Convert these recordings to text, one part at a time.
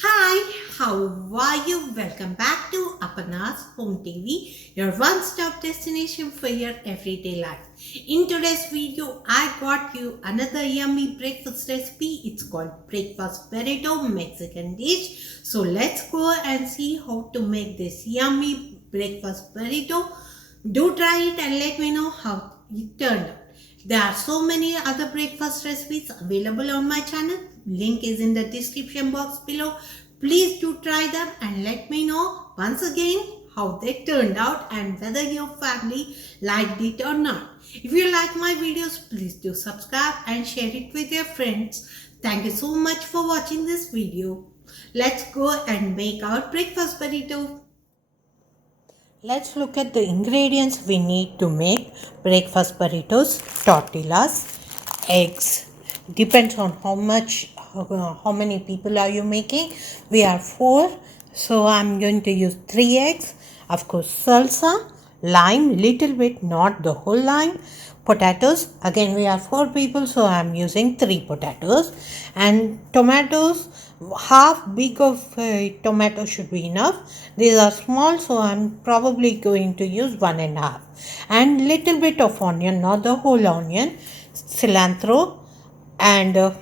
Hi, how are you? Welcome back to Aparna's Home TV, your one-stop destination for your everyday life. In today's video, I got you another yummy breakfast recipe. It's called Breakfast Burrito Mexican dish. So let's go and see how to make this yummy breakfast burrito. Do try it and let me know how it turned out. There are so many other breakfast recipes available on my channel. Link is in the description box below. Please do try them and let me know once again how they turned out and whether your family liked it or not. If you like my videos, please do subscribe and share it with your friends. Thank you so much for watching this video. Let's go and make our breakfast burrito. Let's look at the ingredients we need to make breakfast burritos: tortillas, eggs. Depends on how many people are you making. We are 4, so I'm going to use 3 eggs. Of course, salsa, lime, little bit, not the whole lime. Potatoes, again we are 4 people, so I'm using 3 potatoes. And tomatoes, half big of tomato should be enough. These are small, so I'm probably going to use 1.5. And little bit of onion, not the whole onion. Cilantro and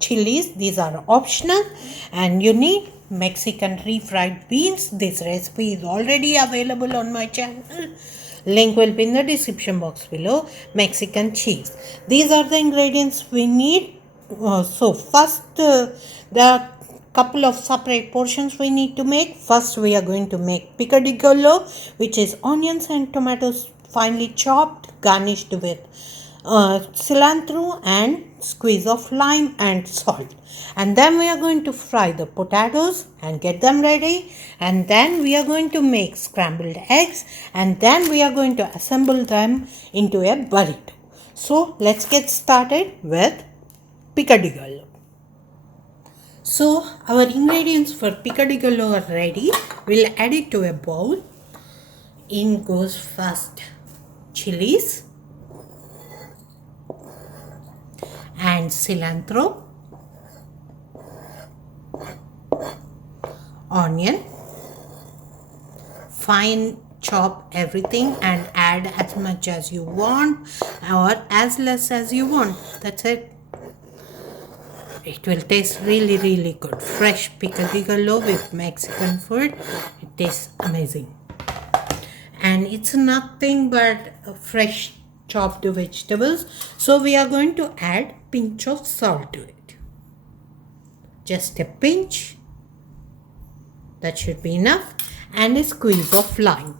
chilies, these are optional. And you need Mexican refried beans. This recipe is already available on my channel. Link will be in the description box below. Mexican cheese. These are the ingredients we need. So first, there are couple of separate portions we need to make. First, we are going to make picadillo, which is onions and tomatoes finely chopped, garnished with cilantro and squeeze of lime and salt. And then we are going to fry the potatoes and get them ready. And then we are going to make scrambled eggs, and then we are going to assemble them into a burrito. So let's get started with picadillo. So our ingredients for picadillo are ready. We'll add it to a bowl. In goes first chilies and cilantro, onion, fine chop everything and add as much as you want or as less as you want. That's it. It will taste really good. Fresh picadillo with Mexican food. It tastes amazing. And it's nothing but fresh chopped vegetables. So we are going to add pinch of salt to it. Just a pinch. That should be enough. And a squeeze of lime.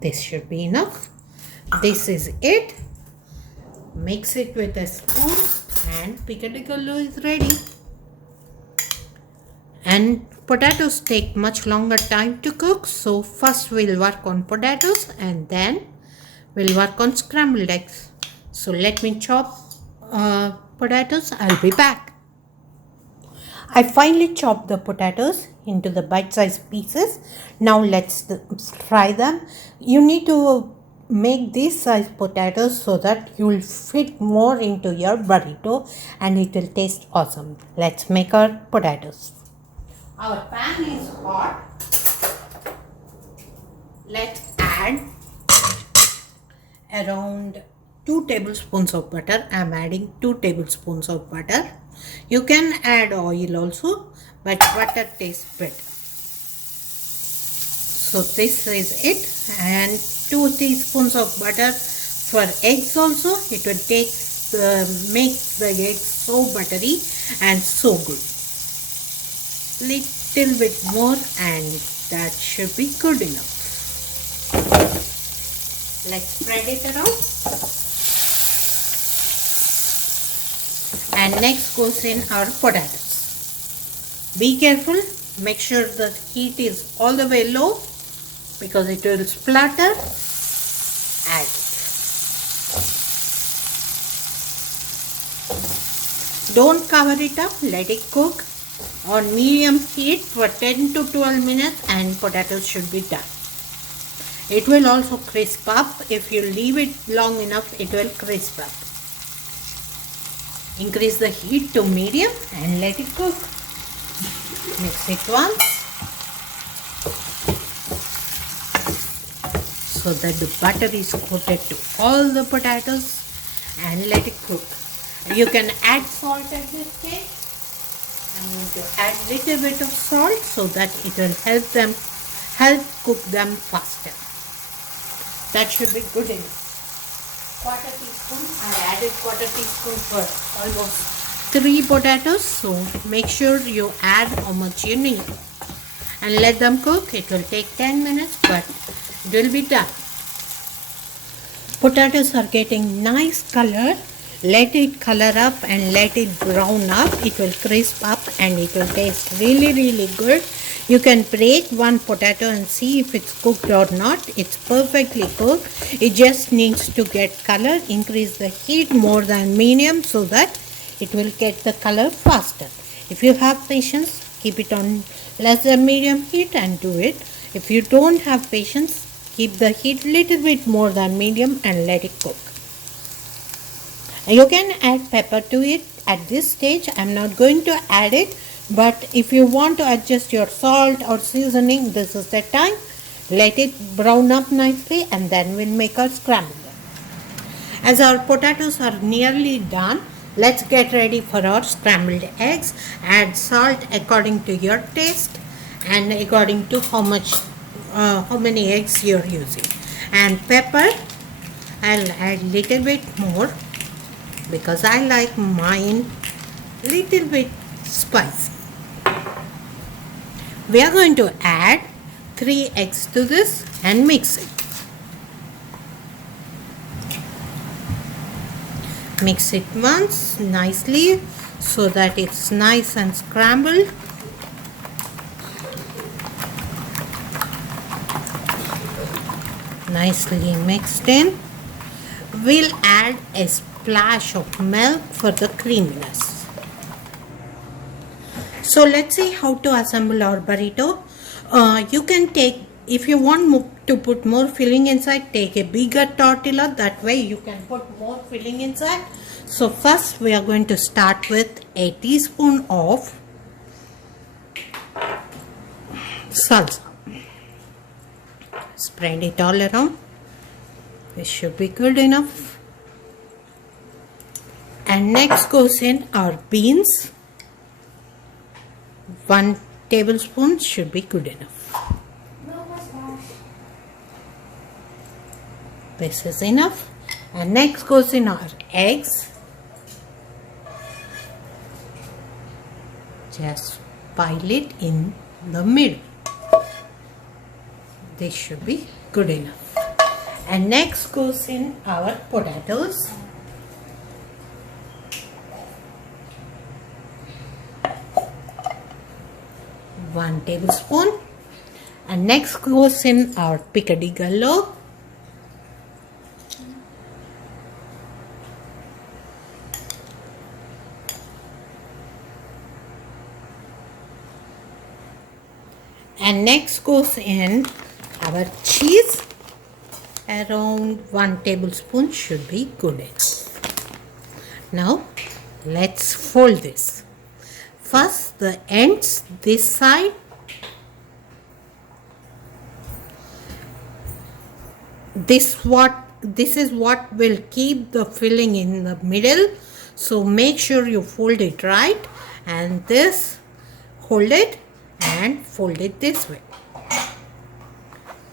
This should be enough. This is it. Mix it with a spoon and picadillo is ready. And potatoes take much longer time to cook, so first we'll work on potatoes and then we'll work on scrambled eggs. So let me chop potatoes. I'll be back. I finely chopped the potatoes into the bite-sized pieces. Now let's fry them. You need to make these size potatoes so that you will fit more into your burrito and it will taste awesome. Let's make our potatoes. Our pan is hot. Let's add around 2 tablespoons of butter. I am adding 2 tablespoons of butter. You can add oil also, but butter tastes better. So this is it, and 2 teaspoons of butter for eggs also. It will make the eggs so buttery and so good. Little bit more and that should be good enough. Let's spread it around. And next goes in our potatoes. Be careful, make sure the heat is all the way low because it will splutter. Add it. Don't cover it up, let it cook on medium heat for 10 to 12 minutes and potatoes should be done. It will also crisp up. If you leave it long enough, it will crisp up. Increase the heat to medium and let it cook. Mix it once so that the butter is coated to all the potatoes and let it cook. You can add salt at this stage. I'm going to add little bit of salt so that it will help cook them faster. That should be good enough. Quarter teaspoon, I added quarter teaspoon for almost 3 potatoes, so make sure you add how much you need and let them cook. It will take 10 minutes, but it will be done. Potatoes are getting nice color. Let it color up and let it brown up. It will crisp up and it will taste really good. You can break one potato and see if it's cooked or not. It's perfectly cooked. It just needs to get color. Increase the heat more than medium so that it will get the color faster. If you have patience, keep it on less than medium heat and do it. If you don't have patience, keep the heat little bit more than medium and let it cook. You can add pepper to it at this stage. I'm not going to add it, but if you want to adjust your salt or seasoning, this is the time. Let it brown up nicely and then we'll make our scrambled egg. As our potatoes are nearly done, let's get ready for our scrambled eggs. Add salt according to your taste and according to how many eggs you're using. And pepper, I'll add little bit more because I like mine little bit spicy. We are going to add 3 eggs to this and mix it. Mix it once nicely so that it's nice and scrambled. Nicely mixed in. We'll add a splash of milk for the creaminess. So let's see how to assemble our burrito. You can take, if you want to put more filling inside, take a bigger tortilla. That way you can put more filling inside. So first we are going to start with a teaspoon of salsa. Spread it all around. This should be good enough. And next goes in our beans. 1 tablespoon should be good enough. This is enough. And next goes in our eggs. Just pile it in the middle. This should be good enough. And next goes in our potatoes. One tablespoon. And next goes in our picadillo. And next goes in our cheese. Around 1 tablespoon should be good enough. Now let's fold this. First the ends this side. This is what will keep the filling in the middle. So make sure you fold it right, and this hold it and fold it this way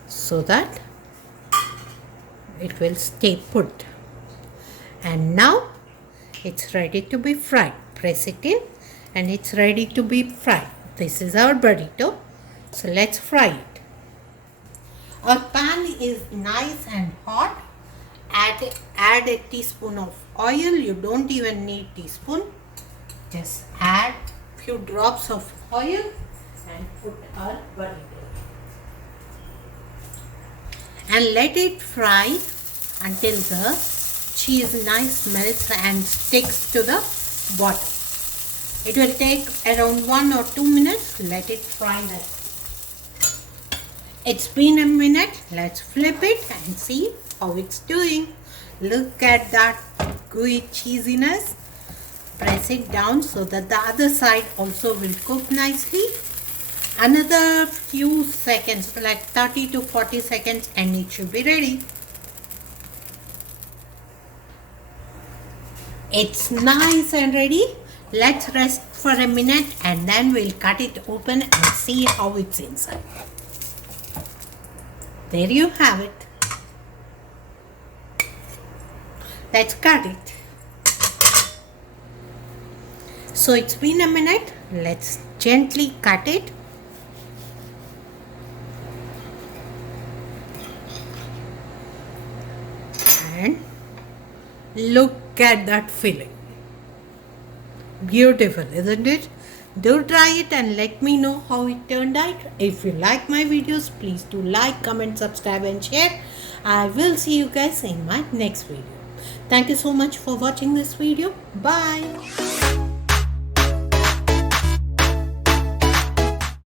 so that it will stay put. And now it's ready to be fried. Press it in and it's ready to be fried. This is our burrito. So let's fry it. Our pan is nice and hot. Add a teaspoon of oil. You don't even need teaspoon. Just add few drops of oil and put our burrito. And let it fry until the cheese nice melts and sticks to the bottom. It will take around 1 or 2 minutes. Let it fry nice. It's been a minute. Let's flip it and see how it's doing. Look at that gooey cheesiness. press it down so that the other side also will cook nicely. Another few seconds, like 30 to 40 seconds, and it should be ready. It's nice and ready. Let's rest for a minute and then we'll cut it open and see how it's inside. There you have it. Let's cut it. So it's been a minute. Let's gently cut it. And look at that filling. Beautiful, isn't it? Do try it and let me know how it turned out. If you like my videos, please do like, comment, subscribe and share. I will see you guys in my next video. Thank you so much for watching this video. Bye.